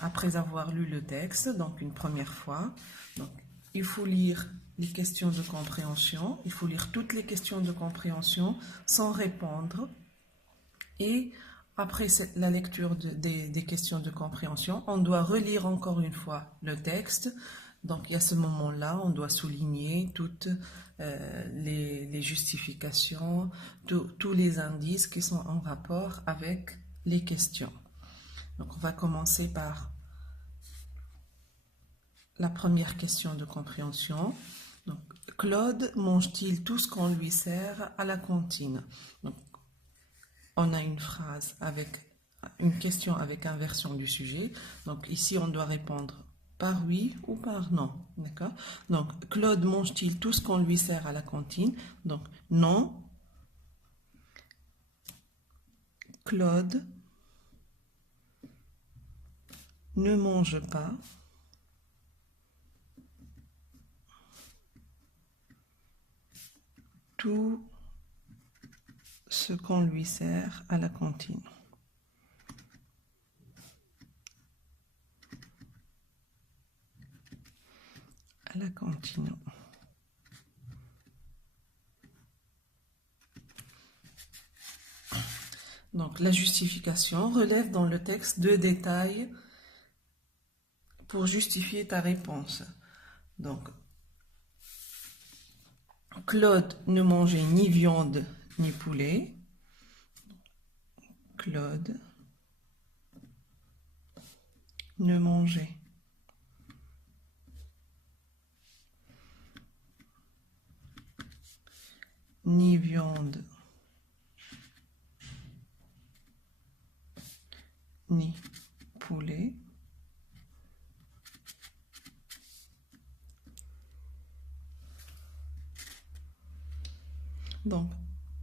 après avoir lu le texte, donc une première fois. Donc, il faut lire les questions de compréhension, il faut lire toutes les questions de compréhension sans répondre. Et après la lecture des questions de compréhension, on doit relire encore une fois le texte. Donc, il y a ce moment-là, on doit souligner toutes les justifications, tous les indices qui sont en rapport avec les questions. Donc, on va commencer par la première question de compréhension. Donc, Claude mange-t-il tout ce qu'on lui sert à la cantine? Donc, on a une phrase avec une question avec inversion du sujet. Donc, ici, on doit répondre par oui ou par non. D'accord? Donc, Claude mange-t-il tout ce qu'on lui sert à la cantine? Donc, non. Claude ne mange pas tout ce qu'on lui sert à la cantine. À la cantine. Donc, la justification relève dans le texte deux détails pour justifier ta réponse. Donc, Claude ne mangeait ni viande ni poulet. Claude ne mangeait ni viande ni poulet. Donc,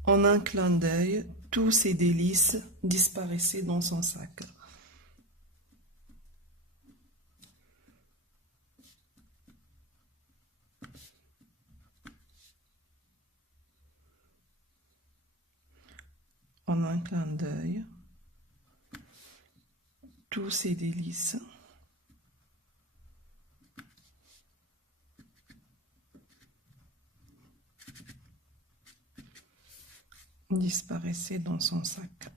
en un clin d'œil, tous ces délices disparaissaient dans son sac. En un clin d'œil, tous ces délices disparaissaient dans son sac.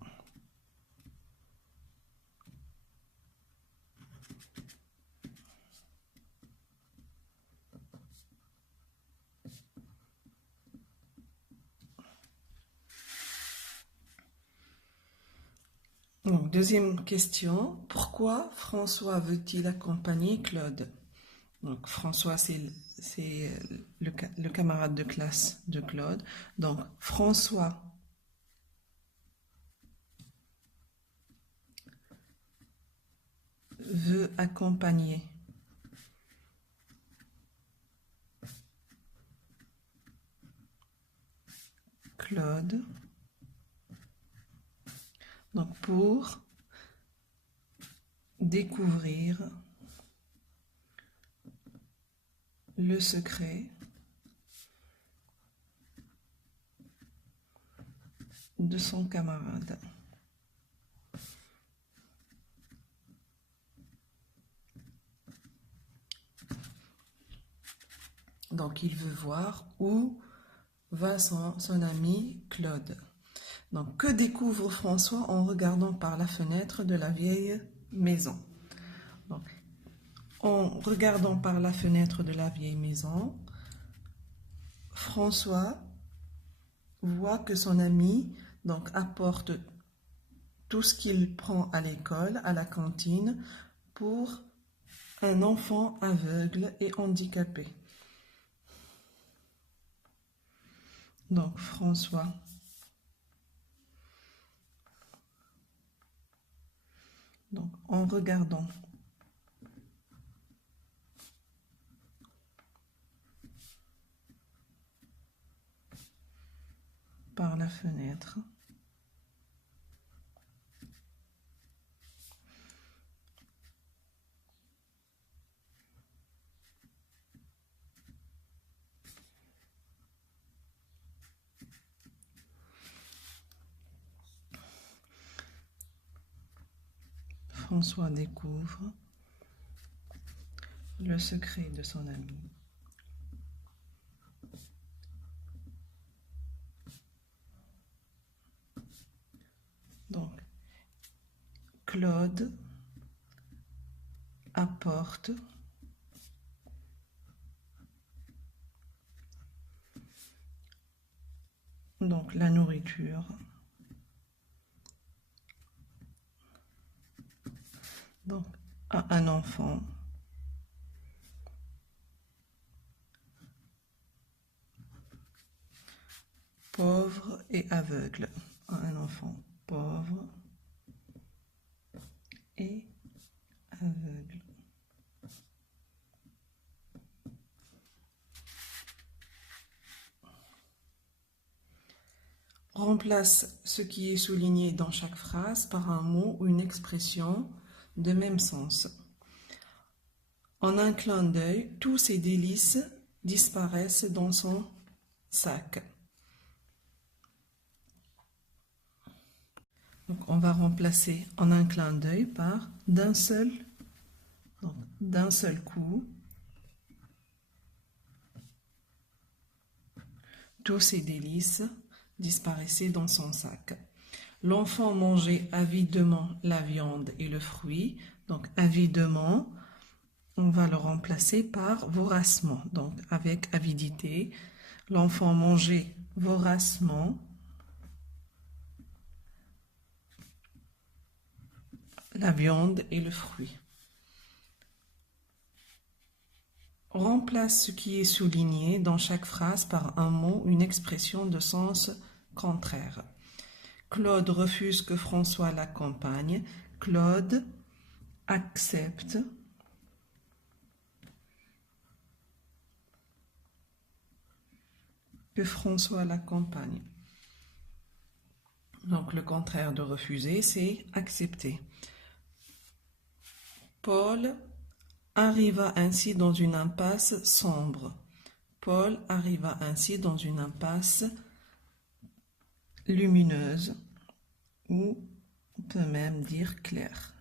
Donc, deuxième question, pourquoi François veut-il accompagner Claude? Donc, François, c'est le camarade de classe de Claude. Donc, François veut accompagner Claude. Donc, pour découvrir le secret de son camarade. Donc, il veut voir où va son ami Claude. Donc, que découvre François en regardant par la fenêtre de la vieille maison? Donc, en regardant par la fenêtre de la vieille maison, François voit que son ami donc apporte tout ce qu'il prend à l'école, à la cantine, pour un enfant aveugle et handicapé. Donc François donc en regardant par la fenêtre, François découvre le secret de son ami. Donc, Claude apporte donc la nourriture donc, à un enfant pauvre et aveugle. À un enfant pauvre et aveugle. Remplace ce qui est souligné dans chaque phrase par un mot ou une expression de même sens. En un clin d'œil, tous ces délices disparaissent dans son sac. Donc on va remplacer en un clin d'œil par d'un seul coup. Tous ces délices disparaissaient dans son sac. L'enfant mangeait avidement la viande et le fruit. Donc avidement, on va le remplacer par voracement. Donc avec avidité, l'enfant mangeait voracement la viande et le fruit. Remplace ce qui est souligné dans chaque phrase par un mot, une expression de sens contraire. Claude refuse que François l'accompagne. Claude accepte que François l'accompagne. Donc le contraire de refuser, c'est accepter. Paul arriva ainsi dans une impasse sombre. Paul arriva ainsi dans une impasse lumineuse, ou on peut même dire claire.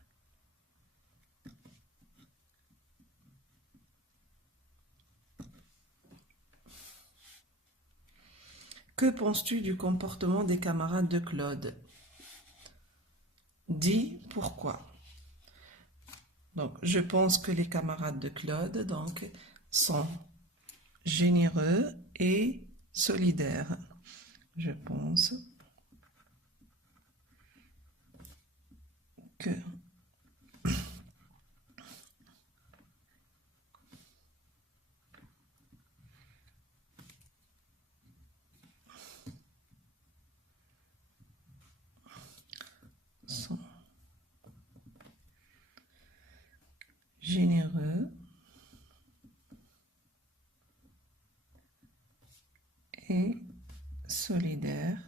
Que penses-tu du comportement des camarades de Claude? Dis pourquoi. Donc, je pense que les camarades de Claude sont généreux et solidaires. Je pense que sont généreux et solidaires.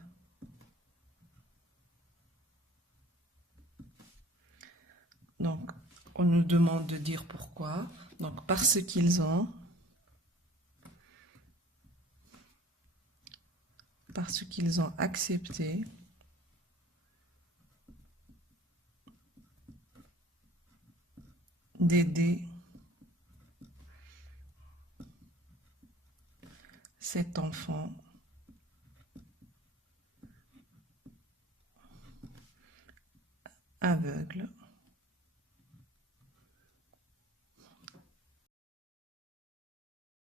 Donc, on nous demande de dire pourquoi. Donc, parce qu'ils ont accepté d'aider cet enfant aveugle.